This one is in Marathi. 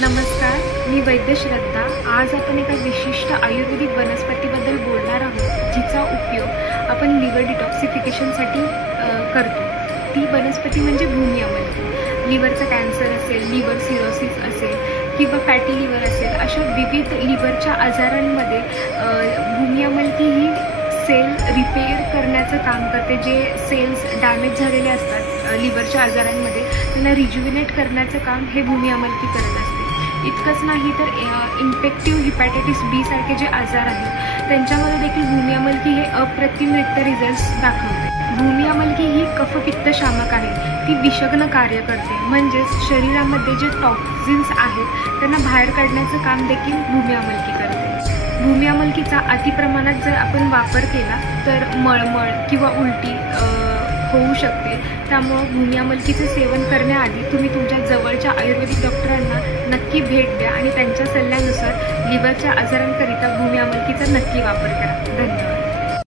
नमस्कार, मी वैद्य श्रद्धा। आज आपण एका विशिष्ट आयुर्वेदिक वनस्पतीबद्दल बोलणार आहोत, जिचा उपयोग आपण लिव्हर डिटॉक्सिफिकेशनसाठी करतो। ती वनस्पती म्हणजे भूमी अमलकी। लिव्हरचा कॅन्सर असेल, लिव्हर सिरोसिस असेल किंवा फॅटी लिव्हर असेल, अशा विविध लिव्हरच्या आजारांमध्ये भूमी अमलकी ही सेल रिपेअर करण्याचं काम करते। जे सेल्स डॅमेज झालेले असतात लिव्हरच्या आजारांमध्ये, त्यांना रिज्युविनेट करण्याचं काम हे भूमी अमलकी करत असते। इतकंच नाही तर इन्फेक्टिव्ह हिपॅटायटिस बी सारखे जे आजार आहेत त्यांच्यामध्ये देखील भूमी अमलकी हे अप्रतिमरित्या रिझल्ट्स दाखवते। भूमी अमलकी ही कफपित्त शामक आहे, ती विषग्न कार्य करते, म्हणजेच शरीरामध्ये जे टॉक्झिन्स आहेत त्यांना बाहेर काढण्याचं काम देखील भूमी अमलकी करते। भूमी अमलकीचा अतिप्रमाणात जर आपण वापर केला तर मळमळ किंवा उलटी होऊ शकते। त्यामुळे भूमी अमलकीचे सेवन करण्याआधी तुम्ही तुमच्या जवळच्या आयुर्वेदिक डॉक्टरांना नक्की भेट द्या आणि त्यांच्या सल्ल्यानुसार लिव्हरच्या आजारांकरिता भूमी अमलकीचा नक्की वापर करा। धन्यवाद।